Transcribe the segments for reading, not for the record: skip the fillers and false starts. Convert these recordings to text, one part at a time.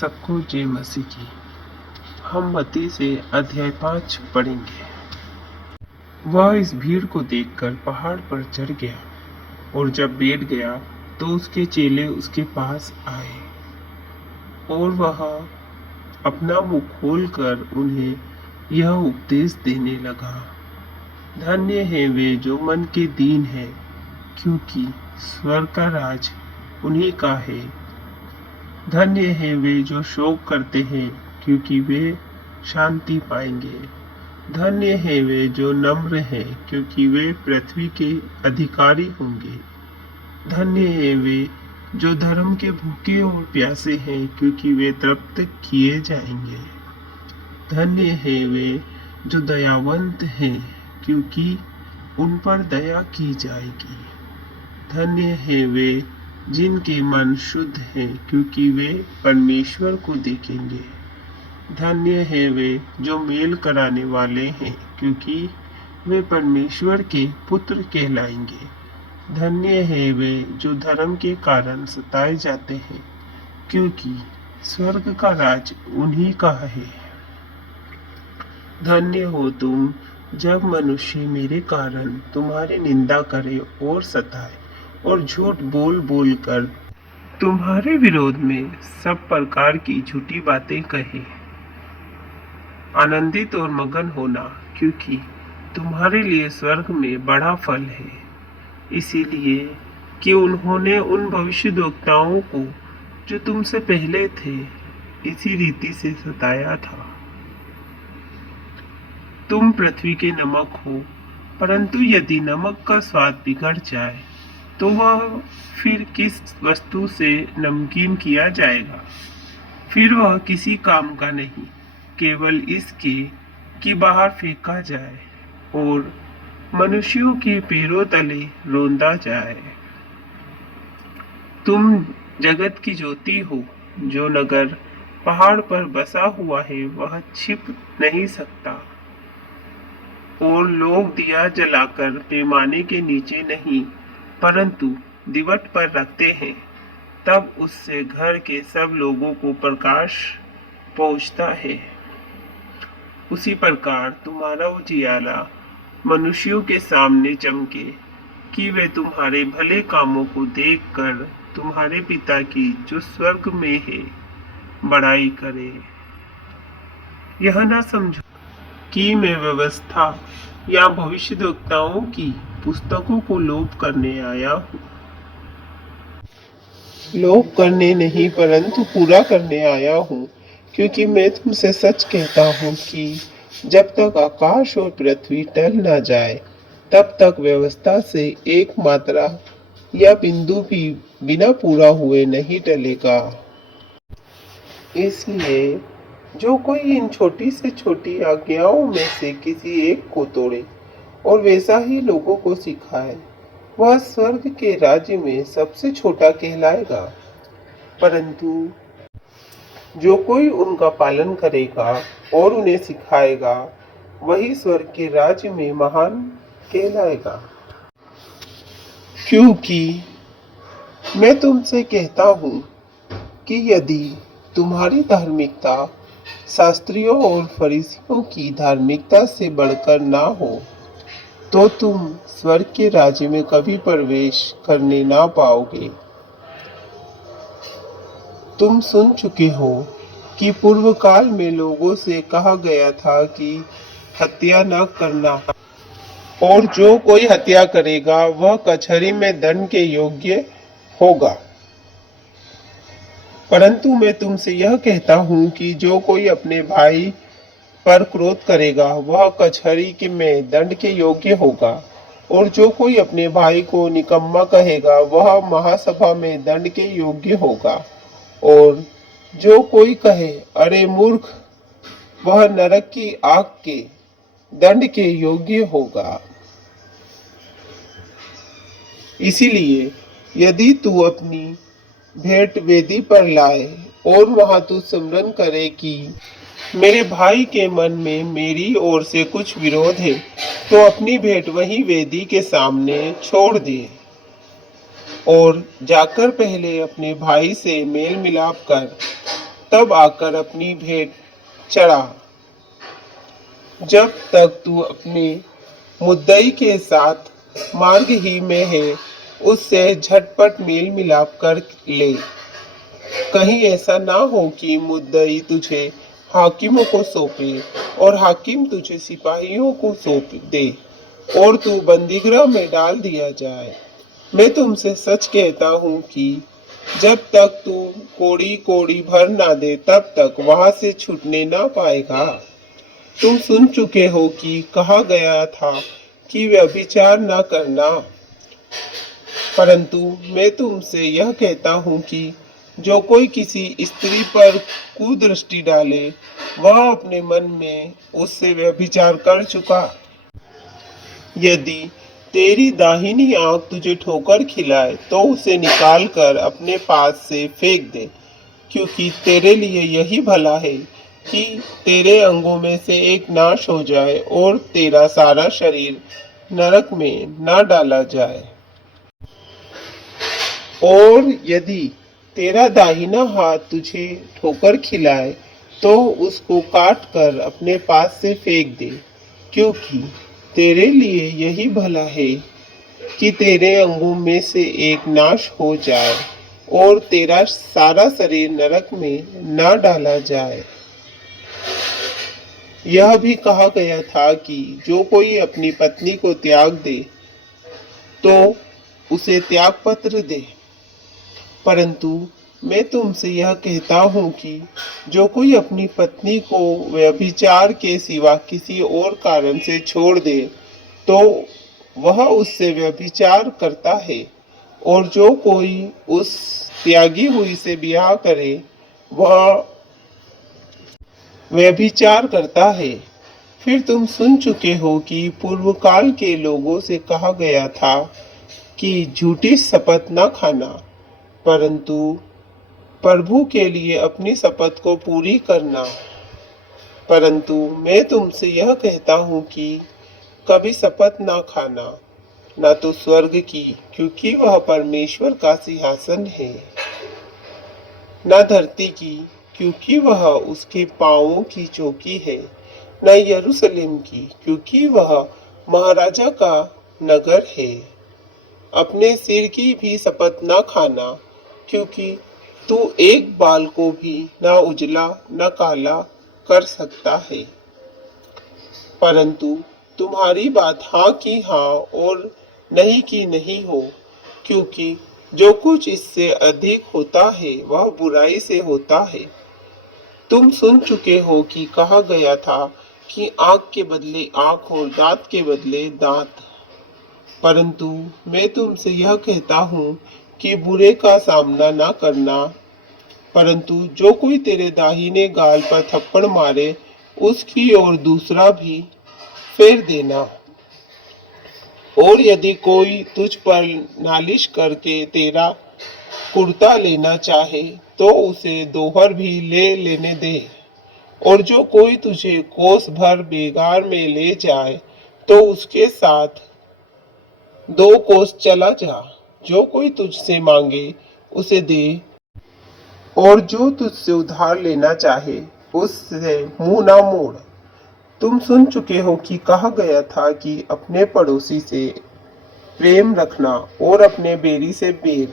सबको जय मसीह की। हम मत्ती से अध्याय 5 पढ़ेंगे। वह इस भीड़ को देखकर पहाड़ पर चढ़ गया और जब बैठ गया तो उसके चेले उसके पास आए और वह अपना मुंह खोलकर उन्हें यह उपदेश देने लगा। धन्य है वे जो मन के दीन हैं, क्योंकि स्वर्ग का राज उन्हीं का है। धन्य है वे जो शोक करते हैं, क्योंकि वे शांति पाएंगे। धन्य है वे जो नम्र हैं, क्योंकि वे पृथ्वी के अधिकारी होंगे। धन्य है वे जो धर्म के भूखे और प्यासे हैं, क्योंकि वे तृप्त किए जाएंगे। धन्य है वे जो दयावंत हैं, क्योंकि उन पर दया की जाएगी। धन्य है वे जिनके मन शुद्ध हैं, क्योंकि वे परमेश्वर को देखेंगे। धन्य है वे जो मेल कराने वाले हैं, क्योंकि वे परमेश्वर के पुत्र कहलाएंगे। धन्य है वे जो धर्म के कारण सताए जाते हैं, क्योंकि स्वर्ग का राज उन्हीं का है। धन्य हो तुम जब मनुष्य मेरे कारण तुम्हारी निंदा करे और सताए और झूठ बोल बोल कर तुम्हारे विरोध में सब प्रकार की झूठी बातें कहे। आनंदित और मगन होना, क्योंकि तुम्हारे लिए स्वर्ग में बड़ा फल है। इसीलिए कि उन्होंने उन भविष्यद्वक्ताओं को जो तुमसे पहले थे इसी रीति से सताया था। तुम पृथ्वी के नमक हो, परंतु यदि नमक का स्वाद बिगड़ जाए तो वह फिर किस वस्तु से नमकीन किया जाएगा? फिर वह किसी काम का नहीं, केवल इसके कि बाहर फेंका जाए और मनुष्यों के पैरों तले रौंदा जाए। तुम जगत की ज्योति हो। जो नगर पहाड़ पर बसा हुआ है वह छिप नहीं सकता, और लोग दिया जलाकर पैमाने के नीचे नहीं परंतु दिवट पर रखते हैं, तब उससे घर के सब लोगों को प्रकाश पहुंचता है। उसी प्रकार तुम्हारा उजियाला मनुष्यों के सामने चमके, कि वे तुम्हारे भले कामों को देखकर तुम्हारे पिता की जो स्वर्ग में है बड़ाई करे। यह न समझो कि मैं व्यवस्था या भविष्यद्वक्ताओं की पुस्तकों को लोप करने आया हूँ। लोप करने नहीं परंतु पूरा करने आया हूँ, क्योंकि मैं तुमसे सच कहता हूँ कि जब तक आकाश और पृथ्वी टल न जाए तब तक व्यवस्था से एक मात्रा या बिंदु भी बिना पूरा हुए नहीं टलेगा। इसलिए जो कोई इन छोटी से छोटी आज्ञाओं में से किसी एक को तोड़े और वैसा ही लोगों को सिखाए, वह स्वर्ग के राज्य में सबसे छोटा कहलाएगा। परंतु जो कोई उनका पालन करेगा और उन्हें सिखाएगा, वही स्वर्ग के राज्य में महान कहलाएगा। क्योंकि मैं तुमसे कहता हूँ कि यदि तुम्हारी धार्मिकता शास्त्रियों और फरीसियों की धार्मिकता से बढ़कर ना हो तो तुम स्वर्ग के राज्य में कभी प्रवेश करने ना पाओगे। तुम सुन चुके हो कि पूर्व काल में लोगों से कहा गया था कि हत्या न करना, और जो कोई हत्या करेगा वह कचहरी में दंड के योग्य होगा। परंतु मैं तुमसे यह कहता हूँ कि जो कोई अपने भाई पर क्रोध करेगा वह कचहरी के में दंड के योग्य होगा, और जो कोई अपने भाई को निकम्मा कहेगा वह महासभा में दंड के योग्य होगा, और जो कोई कहे अरे मूर्ख, वह नरक की आग के दंड के योग्य होगा। इसीलिए यदि तू अपनी भेंट वेदी पर लाए और वहां तू स्मरण करे कि मेरे भाई के मन में मेरी ओर से कुछ विरोध है, तो अपनी भेंट वही वेदी के सामने छोड़ दे और जाकर पहले अपने भाई से मेल मिलाप कर, तब आकर अपनी भेंट चढ़ा। जब तक तू अपने मुद्दई के साथ मार्ग ही में है, उससे झटपट मेल मिलाप कर ले। कहीं ऐसा ना हो कि मुद्दई तुझे हाकिमों को सौंपे और हाकिम तुझे सिपाहियों को सौंप दे और तू बंदीगृह में डाल दिया जाए। मैं तुमसे सच कहता हूँ कि जब तक तू कोड़ी कोड़ी भर ना दे तब तक वहां से छूटने ना पाएगा। तुम सुन चुके हो कि कहा गया था कि व्यभिचार न करना, परंतु मैं तुमसे यह कहता हूँ कि जो कोई किसी स्त्री पर कुदृष्टि डाले वह अपने मन में उससे व्यभिचार कर चुका। यदि तेरी दाहिनी आंख तुझे ठोकर खिलाए तो उसे निकाल कर अपने पास से फेंक दे, क्योंकि तेरे लिए यही भला है कि तेरे अंगों में से एक नाश हो जाए और तेरा सारा शरीर नरक में न डाला जाए। और यदि तेरा दाहिना हाथ तुझे ठोकर खिलाए तो उसको काट कर अपने पास से फेंक दे, क्योंकि तेरे लिए यही भला है कि तेरे अंगों में से एक नाश हो जाए और तेरा सारा शरीर नरक में न डाला जाए। यह भी कहा गया था कि जो कोई अपनी पत्नी को त्याग दे तो उसे त्याग पत्र दे, परंतु मैं तुमसे यह कहता हूँ कि जो कोई अपनी पत्नी को व्यभिचार के सिवा किसी और कारण से छोड़ दे तो वह उससे व्यभिचार करता है, और जो कोई उस त्यागी हुई से ब्याह करे वह व्यभिचार करता है। फिर तुम सुन चुके हो कि पूर्व काल के लोगों से कहा गया था कि झूठी शपथ न खाना, परंतु प्रभु के लिए अपनी शपथ को पूरी करना। परंतु मैं तुमसे यह कहता हूँ कि कभी शपथ न खाना, न तो स्वर्ग की, क्योंकि वह परमेश्वर का सिंहासन है, न धरती की, क्योंकि वह उसके पांवों की चौकी है, न यरूशलेम की, क्योंकि वह महाराजा का नगर है। अपने सिर की भी शपथ न खाना, क्योंकि तू एक बाल को भी न उजला न काला कर सकता है। परंतु तुम्हारी बात हाँ की हाँ और नहीं की नहीं हो, क्योंकि जो कुछ इससे अधिक होता है वह बुराई से होता है। तुम सुन चुके हो कि कहा गया था कि आंख के बदले आंख और दांत के बदले दांत, परंतु मैं तुमसे यह कहता हूँ कि बुरे का सामना न करना। परंतु जो कोई तेरे दाहिने गाल पर थप्पड़ मारे उसकी ओर दूसरा भी फेर देना। और यदि कोई तुझ पर नालिश करके तेरा कुर्ता लेना चाहे तो उसे दोहर भी ले लेने दे। और जो कोई तुझे कोस भर बेगार में ले जाए तो उसके साथ 2 कोस चला जा। जो कोई तुझसे मांगे उसे दे, और जो तुझसे उधार लेना चाहे उससे मुंह ना मोड़। तुम सुन चुके हो कि कहा गया था कि अपने पड़ोसी से प्रेम रखना और अपने बैरी से बैर,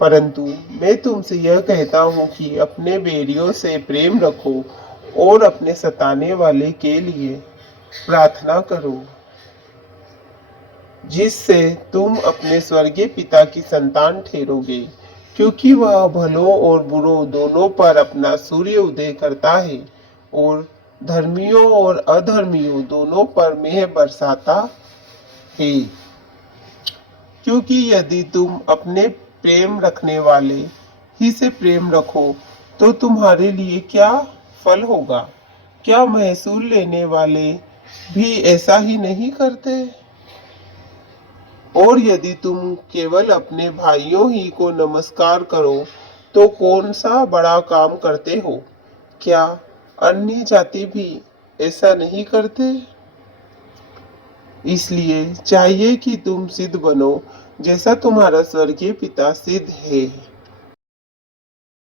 परंतु मैं तुमसे यह कहता हूँ कि अपने बैरियों से प्रेम रखो और अपने सताने वाले के लिए प्रार्थना करो, जिससे तुम अपने स्वर्गीय पिता की संतान ठहरोगे, क्योंकि वह भलों और बुरों दोनों पर अपना सूर्य उदय करता है और धर्मियों और अधर्मियों दोनों पर मेह बरसाता है। क्योंकि यदि तुम अपने प्रेम रखने वाले ही से प्रेम रखो तो तुम्हारे लिए क्या फल होगा? क्या महसूल लेने वाले भी ऐसा ही नहीं करते? और यदि तुम केवल अपने भाइयों ही को नमस्कार करो तो कौन सा बड़ा काम करते हो? क्या अन्य जाति भी ऐसा नहीं करते? इसलिए चाहिए कि तुम सिद्ध बनो जैसा तुम्हारा स्वर्गीय पिता सिद्ध है।